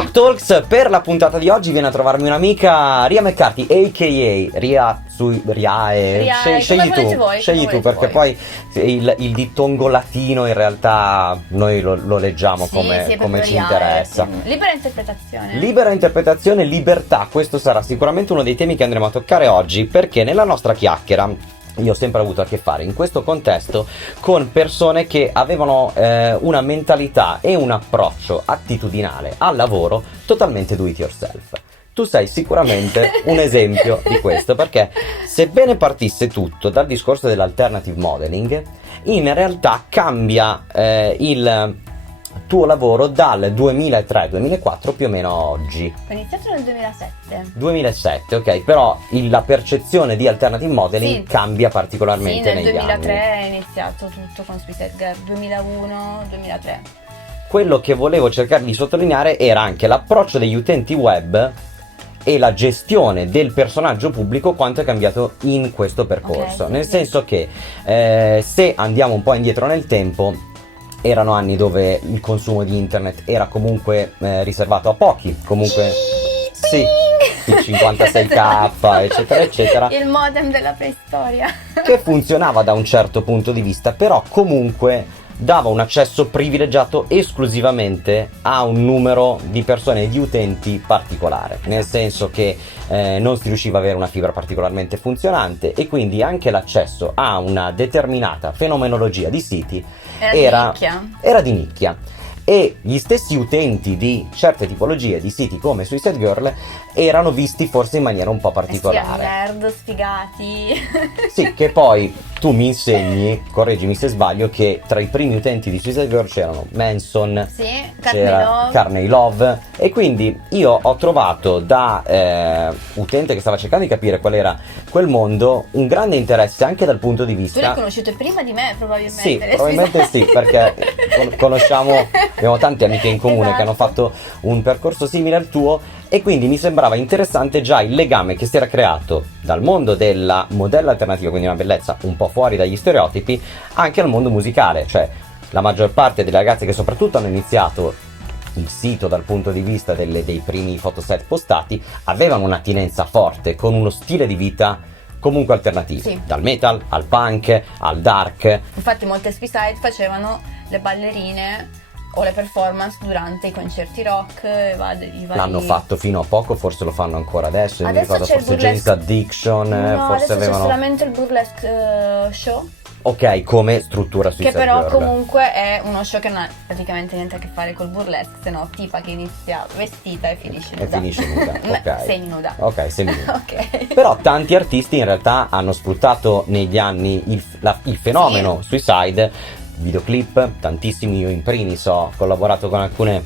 Rock Talks per la puntata di oggi viene a trovarmi un'amica Ria McCarthy, a.k.a. Ria scegli tu perché poi il dittongo latino in realtà noi lo leggiamo come ci interessa. Libera interpretazione, libertà, questo sarà sicuramente uno dei temi che andremo a toccare oggi, perché nella nostra chiacchiera io ho sempre avuto a che fare in questo contesto con persone che avevano una mentalità e un approccio attitudinale al lavoro totalmente do it yourself. Tu sei sicuramente un esempio di questo, perché sebbene partisse tutto dal discorso dell'alternative modeling, in realtà cambia il tuo lavoro dal 2003-2004 più o meno a oggi. Ho iniziato nel 2007, ok, però la percezione di alternative modeling cambia particolarmente negli anni. Nel 2003 è iniziato tutto con Sweet Girl, 2001-2003. Quello che volevo cercare di sottolineare era anche l'approccio degli utenti web e la gestione del personaggio pubblico, quanto è cambiato in questo percorso. Nel senso che se andiamo un po' indietro nel tempo, erano anni dove il consumo di internet era comunque riservato a pochi, comunque sì, il 56k eccetera eccetera, il modem della preistoria, che funzionava da un certo punto di vista, però comunque dava un accesso privilegiato esclusivamente a un numero di persone e di utenti particolare, nel senso che non si riusciva ad avere una fibra particolarmente funzionante, e quindi anche l'accesso a una determinata fenomenologia di siti era di nicchia. E gli stessi utenti di certe tipologie di siti come Suicide Girl erano visti forse in maniera un po' particolare. Nerd, sfigati. Sì, che poi tu mi insegni, correggimi se sbaglio, che tra i primi utenti di Suicide Girl c'erano Manson, c'era Courtney Love, e quindi io ho trovato da utente che stava cercando di capire qual era quel mondo un grande interesse anche dal punto di vista... Tu l'hai conosciuto prima di me probabilmente. Sì, probabilmente sì, perché abbiamo tante amiche in comune che hanno fatto un percorso simile al tuo, e quindi mi sembrava interessante già il legame che si era creato dal mondo della modella alternativa, quindi una bellezza un po' fuori dagli stereotipi, anche al mondo musicale. Cioè la maggior parte delle ragazze che soprattutto hanno iniziato il sito dal punto di vista dei primi fotoset postati avevano un'attinenza forte con uno stile di vita comunque alternativo, dal metal al punk al dark. Infatti molte Suicide facevano le ballerine o le performance durante i concerti rock. L'hanno fatto fino a poco, forse lo fanno ancora adesso. Mi ricordo c'è forse Jane's Addiction, no, forse adesso c'è solamente il burlesque show. Ok, come struttura sui che però comunque è uno show che non ha praticamente niente a che fare col burlesque, se no tipa che inizia vestita e finisce nuda. Ok. Seminuda. Ok, seminuda. Ok. Però tanti artisti in realtà hanno sfruttato negli anni il fenomeno Suicide, videoclip, tantissimi. Io in primis ho collaborato con alcune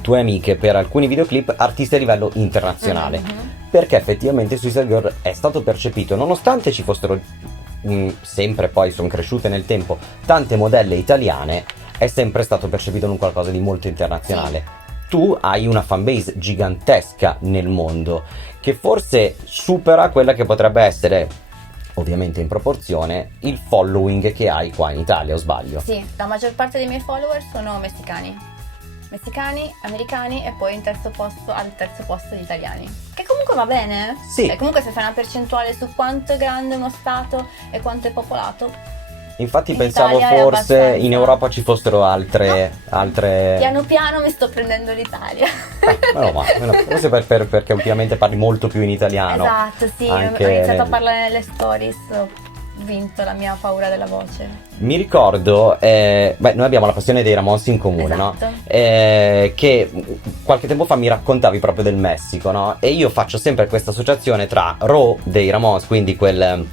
tue amiche per alcuni videoclip, artisti a livello internazionale, perché effettivamente Suicide Girl è stato percepito, nonostante ci fossero sempre, poi sono cresciute nel tempo, tante modelle italiane, è sempre stato percepito in un qualcosa di molto internazionale. Tu hai una fanbase gigantesca nel mondo, che forse supera quella che potrebbe essere, ovviamente in proporzione, il following che hai qua in Italia, o sbaglio? Sì, la maggior parte dei miei follower sono messicani, americani, e poi al terzo posto gli italiani, che comunque va bene. Sì. E comunque se fai una percentuale su quanto è grande uno stato e quanto è popolato, infatti in pensavo Italia è forse abbastanza... in Europa ci fossero altre... Piano piano mi sto prendendo l'Italia. Forse perché ovviamente parli molto più in italiano. Esatto, sì, ho iniziato a parlare nelle stories, ho vinto la mia paura della voce. Mi ricordo, noi abbiamo la passione dei Ramones in comune, esatto. No? Che qualche tempo fa mi raccontavi proprio del Messico, no? E io faccio sempre questa associazione tra Raw dei Ramones, quindi quel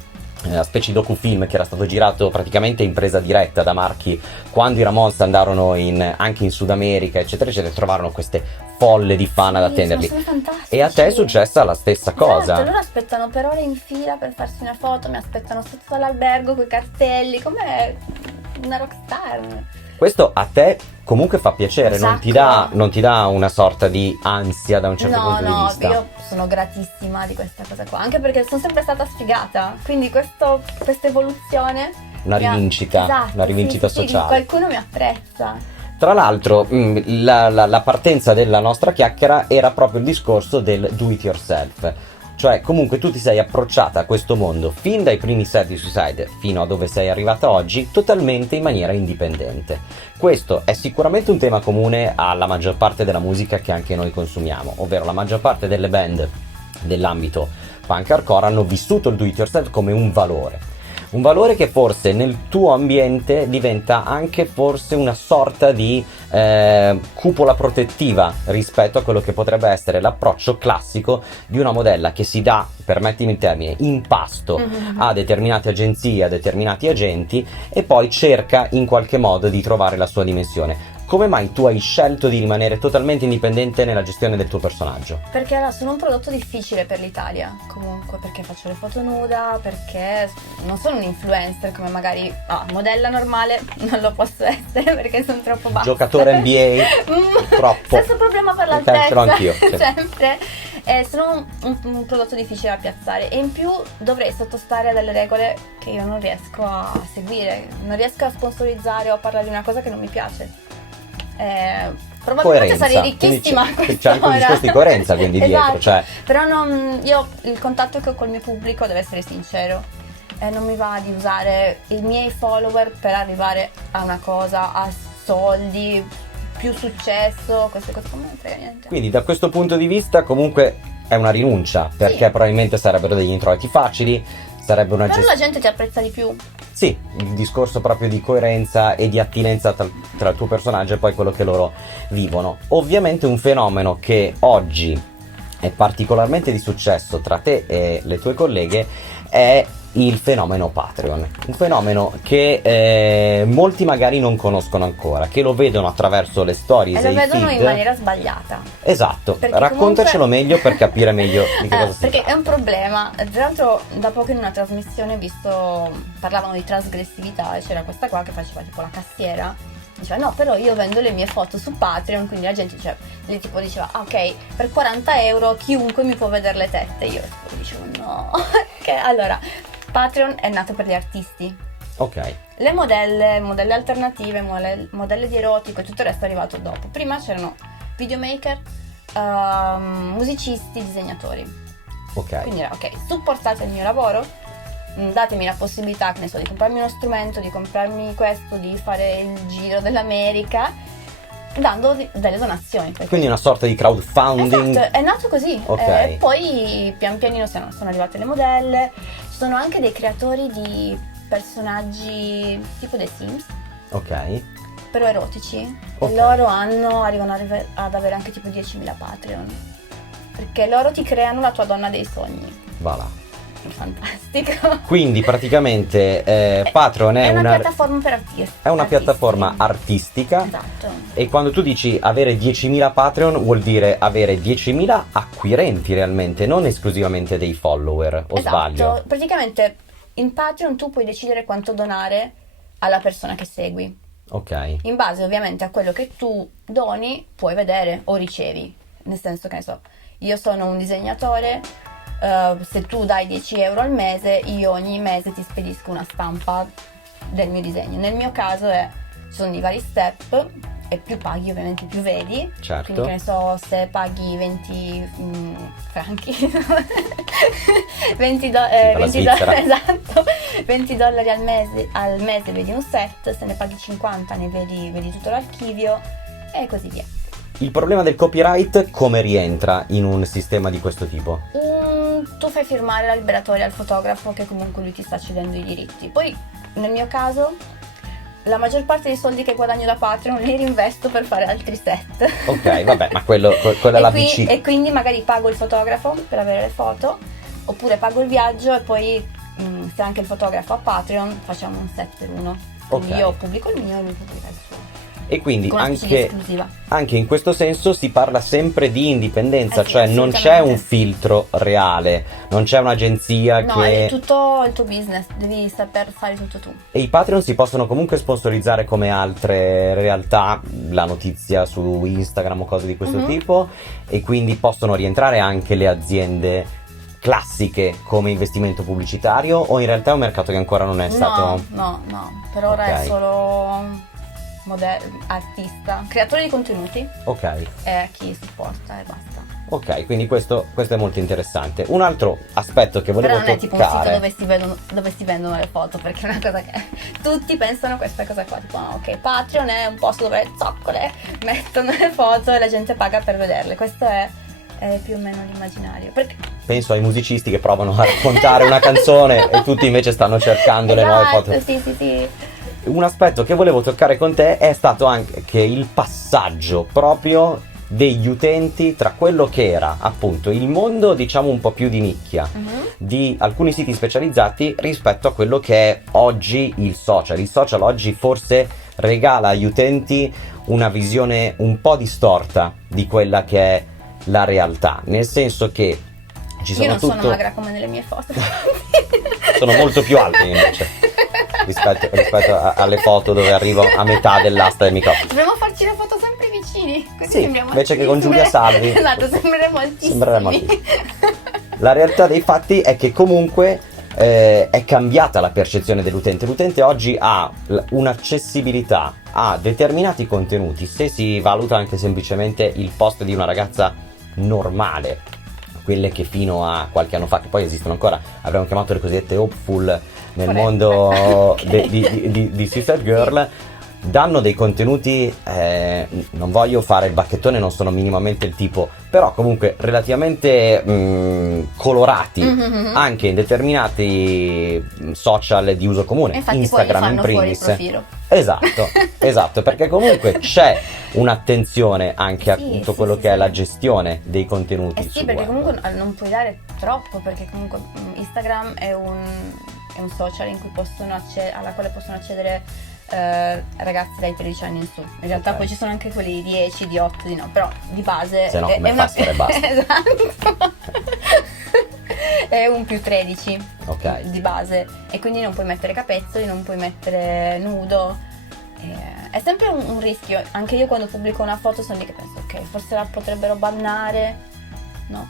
specie di docufilm che era stato girato praticamente in presa diretta da Marchi quando i Ramones andarono anche in Sud America eccetera eccetera, e trovarono queste folle di fan ad attenderli. Sono fantastici. E a te è successa la stessa cosa. Esatto, loro aspettano per ore in fila per farsi una foto, mi aspettano sotto all'albergo coi cartelli, come una rockstar. Questo a te comunque fa piacere, non ti dà una sorta di ansia da un certo punto di vista? No, io sono gratissima di questa cosa qua, anche perché sono sempre stata sfigata, quindi questa evoluzione... Una rivincita, esatto, una rivincita sì, sociale. qualcuno mi apprezza. Tra l'altro la partenza della nostra chiacchiera era proprio il discorso del do it yourself. Cioè, comunque tu ti sei approcciata a questo mondo fin dai primi set di Suicide fino a dove sei arrivata oggi, totalmente in maniera indipendente. Questo è sicuramente un tema comune alla maggior parte della musica che anche noi consumiamo, ovvero la maggior parte delle band dell'ambito punk hardcore hanno vissuto il do it yourself come un valore. Un valore che forse nel tuo ambiente diventa anche forse una sorta di cupola protettiva rispetto a quello che potrebbe essere l'approccio classico di una modella che si dà, permettimi il termine, in pasto a determinate agenzie, a determinati agenti e poi cerca in qualche modo di trovare la sua dimensione. Come mai tu hai scelto di rimanere totalmente indipendente nella gestione del tuo personaggio? Perché allora sono un prodotto difficile per l'Italia, comunque, perché faccio le foto nuda, perché non sono un influencer come magari modella normale, non lo posso essere perché sono troppo bassa. Giocatore NBA, troppo. Stesso problema per l'altezza, anch'io, sì. Sempre. Sono un prodotto difficile da piazzare e in più dovrei sottostare a delle regole che io non riesco a seguire, non riesco a sponsorizzare o a parlare di una cosa che non mi piace. Probabilmente sarei ricchissima c'è anche un discorso di coerenza quindi esatto. Dietro, cioè. Però io il contatto che ho col mio pubblico deve essere sincero e non mi va di usare i miei follower per arrivare a una cosa, a soldi, più successo, queste cose come non frega niente. Quindi da questo punto di vista comunque è una rinuncia, perché sì, probabilmente sarebbero degli introiti facili, sarebbe una però la gente ti apprezza di più. Sì, il discorso proprio di coerenza e di attinenza tra il tuo personaggio e poi quello che loro vivono. Ovviamente un fenomeno che oggi è particolarmente di successo tra te e le tue colleghe è il fenomeno Patreon, un fenomeno che molti magari non conoscono ancora, che lo vedono attraverso le stories e lo vedono feed. In maniera sbagliata. Esatto, perché raccontacelo meglio per capire meglio di che cosa si perché tratta. È un problema. Tra l'altro da poco in una trasmissione parlavano di trasgressività e c'era questa qua che faceva tipo la cassiera, diceva no però io vendo le mie foto su Patreon, quindi la gente lei tipo diceva ok, per 40 euro chiunque mi può vedere le tette. Io dicevo no. Che allora Patreon è nato per gli artisti. Ok. Le modelle alternative, modelle di erotico e tutto il resto è arrivato dopo. Prima c'erano videomaker, musicisti, disegnatori. Ok. Quindi era ok, supportate il mio lavoro, datemi la possibilità, che ne so, di comprarmi uno strumento, di comprarmi questo, di fare il giro dell'america, dando delle donazioni. Quindi una sorta di crowdfunding. Esatto, è nato così. Okay. Poi pian pianino sono arrivate le modelle, ci sono anche dei creatori di personaggi tipo dei Sims. Ok. Però erotici. Okay. E loro arrivano ad avere anche tipo 10.000 Patreon. Perché loro ti creano la tua donna dei sogni. Voilà. Fantastico. Quindi praticamente Patreon è una piattaforma per artisti. È una piattaforma artistica. Esatto. E quando tu dici avere 10.000 Patreon vuol dire avere 10.000 acquirenti realmente, non esclusivamente dei follower, o esatto. sbaglio? Praticamente in Patreon tu puoi decidere quanto donare alla persona che segui. Ok. In base ovviamente a quello che tu doni puoi vedere o ricevi. Nel senso che ne so, io sono un disegnatore, se tu dai 10 euro al mese, io ogni mese ti spedisco una stampa del mio disegno. Nel mio caso ci sono i vari step e più paghi ovviamente più vedi. Certo. Quindi che ne so, se paghi 20 franchi 20 esatto, 20 dollari al mese vedi un set, se ne paghi 50 ne vedi tutto l'archivio e così via. Il problema del copyright come rientra in un sistema di questo tipo? Tu fai firmare la liberatoria al fotografo che comunque lui ti sta cedendo i diritti. Poi nel mio caso la maggior parte dei soldi che guadagno da Patreon li reinvesto per fare altri set. Ok, vabbè, ma quella è la BC. E quindi magari pago il fotografo per avere le foto, oppure pago il viaggio e poi se anche il fotografo ha Patreon facciamo un set per uno. Quindi io pubblico il mio e lui pubblica il suo. E quindi anche in questo senso si parla sempre di indipendenza, sì, cioè non c'è un filtro reale, non c'è un'agenzia no, che... è tutto il tuo business, devi saper fare tutto tu. E i Patreon si possono comunque sponsorizzare come altre realtà, la notizia su Instagram o cose di questo tipo, e quindi possono rientrare anche le aziende classiche come investimento pubblicitario, o in realtà è un mercato che ancora non è stato... No, per ora è solo artista, creatore di contenuti, ok, e chi supporta e basta. Ok, quindi questo è molto interessante. Un altro aspetto che volevo toccare... Però non è tipo un sito dove si vendono le foto, perché è una cosa che tutti pensano questa cosa qua, tipo no, ok, Patreon è un posto dove le zoccole mettono le foto e la gente paga per vederle. Questo è più o meno l'immaginario. Penso ai musicisti che provano a raccontare una canzone e tutti invece stanno cercando le nuove foto. Sì. Un aspetto che volevo toccare con te è stato anche il passaggio proprio degli utenti tra quello che era appunto il mondo, diciamo, un po' più di nicchia di alcuni siti specializzati rispetto a quello che è oggi il social. Il social oggi forse regala agli utenti una visione un po' distorta di quella che è la realtà, nel senso che ci sono Io non sono magra come nelle mie foto. Sono molto più alti invece rispetto alle foto dove arrivo a metà dell'asta del microfono. Dovremmo farci le foto sempre vicini, così sì, sembriamo invece che con Giulia Salvi. Esatto, sembreremo altissimi. La realtà dei fatti è che comunque è cambiata la percezione dell'utente. L'utente oggi ha un'accessibilità a determinati contenuti, se si valuta anche semplicemente il post di una ragazza normale, quelle che fino a qualche anno fa, che poi esistono ancora, avremmo chiamato le cosiddette hopeful nel mondo di Sister Girl, danno dei contenuti, non voglio fare il bacchettone, non sono minimamente il tipo, però comunque relativamente colorati anche in determinati social di uso comune. Infatti Instagram poi in primis. Fuori il profilo. Esatto, perché comunque c'è un'attenzione anche a tutto quello che è la gestione dei contenuti. Sì, perché comunque non puoi dare troppo, perché comunque Instagram è un social in cui alla quale possono accedere ragazzi dai 13 anni in su. In realtà poi ci sono anche quelli di 10, di 8, di no, però di base se no come passare basta. Esatto. È un più 13 di base, e quindi non puoi mettere capezzoli, non puoi mettere nudo. È sempre un rischio. Anche io quando pubblico una foto sono lì che penso ok, forse la potrebbero bannare. No,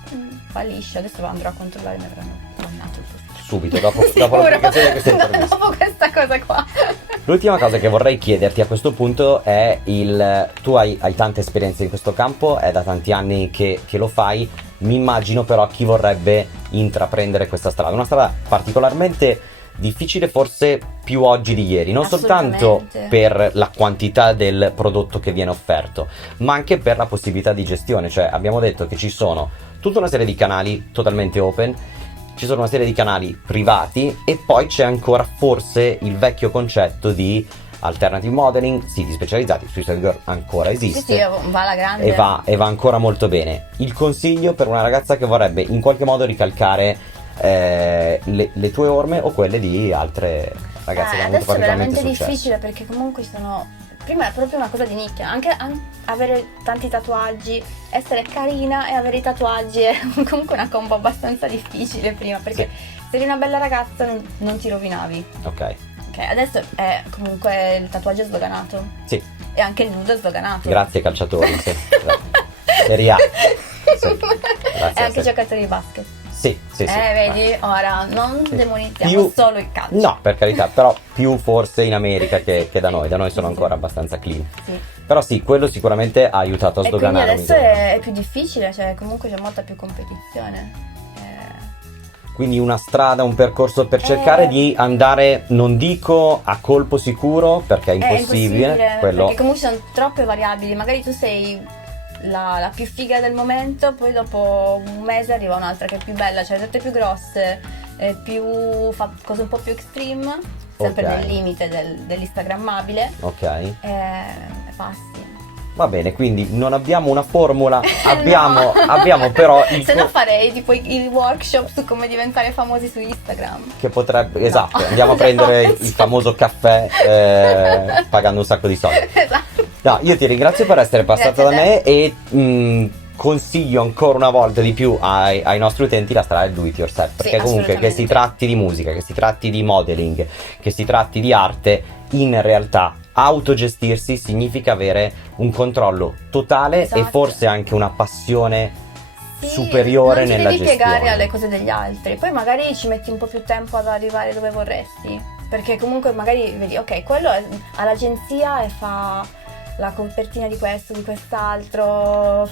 va liscia. Adesso andrò a controllare e mi avranno bannato il profilo subito dopo la pubblicazione di questa intervista. Dopo questa cosa qua. L'ultima cosa che vorrei chiederti a questo punto è tu hai tante esperienze in questo campo, è da tanti anni che lo fai, mi immagino però chi vorrebbe intraprendere questa strada, una strada particolarmente difficile, forse più oggi di ieri, non soltanto per la quantità del prodotto che viene offerto, ma anche per la possibilità di gestione. Cioè abbiamo detto che ci sono tutta una serie di canali totalmente open, ci sono una serie di canali privati e poi c'è ancora forse il vecchio concetto di alternative modeling, siti specializzati. Sister Girl ancora esiste, sì, va alla grande e va ancora molto bene. Il consiglio per una ragazza che vorrebbe in qualche modo ricalcare le tue orme o quelle di altre ragazze che hanno avuto particolarmente successo. Adesso è veramente difficile, perché comunque prima è proprio una cosa di nicchia, anche avere tanti tatuaggi, essere carina e avere i tatuaggi è comunque una combo abbastanza difficile prima, perché se eri una bella ragazza non ti rovinavi. Ok, adesso è comunque il tatuaggio è sdoganato. Sì. E anche il nudo è sdoganato. Grazie calciatori, sì. Serie A. Sì. E anche giocatori di basket. Sì. Vedi, ora non demonizziamo solo il calcio. No, per carità, però più forse in America che da noi. Da noi sono ancora abbastanza clean. Sì. Però sì, quello sicuramente ha aiutato a sdoganare. E quindi adesso è più difficile, cioè comunque c'è molta più competizione. Quindi una strada, un percorso per cercare di andare, non dico a colpo sicuro, perché è impossibile. Perché comunque ci sono troppe variabili. Magari tu sei la più figa del momento, poi dopo un mese arriva un'altra che è più bella, cioè tutte più grosse, fa cose un po' più extreme, sempre nel limite dell'instagrammabile. E passi. Va bene, quindi non abbiamo una formula, abbiamo però se no farei tipo i workshop su come diventare famosi su Instagram. Che potrebbe, esatto, andiamo a prendere il famoso caffè pagando un sacco di soldi. Esatto. No, io ti ringrazio per essere passata da me e consiglio ancora una volta di più ai nostri utenti la strada del do it yourself, perché comunque che si tratti di musica, che si tratti di modeling, che si tratti di arte, in realtà autogestirsi significa avere un controllo totale e forse anche una passione superiore nella gestione. Non ti devi piegare alle cose degli altri, poi magari ci metti un po' più tempo ad arrivare dove vorresti, perché comunque magari vedi, ok, quello è all'agenzia e fa la copertina di questo, di quest'altro,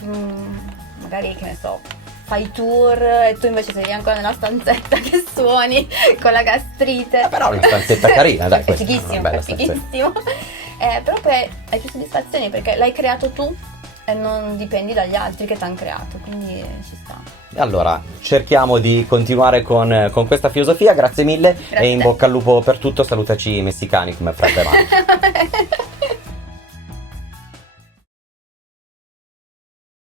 magari, che ne so, fai tour e tu invece sei lì ancora nella stanzetta che suoni con la gastrite. Però una stanzetta carina, dai, è fighissimo, è fighissimo. Però poi hai più soddisfazioni perché l'hai creato tu e non dipendi dagli altri che ti hanno creato, quindi ci sta. Allora, cerchiamo di continuare con questa filosofia, grazie mille. Grazie. E in bocca al lupo per tutto, salutaci i messicani come fredde mani.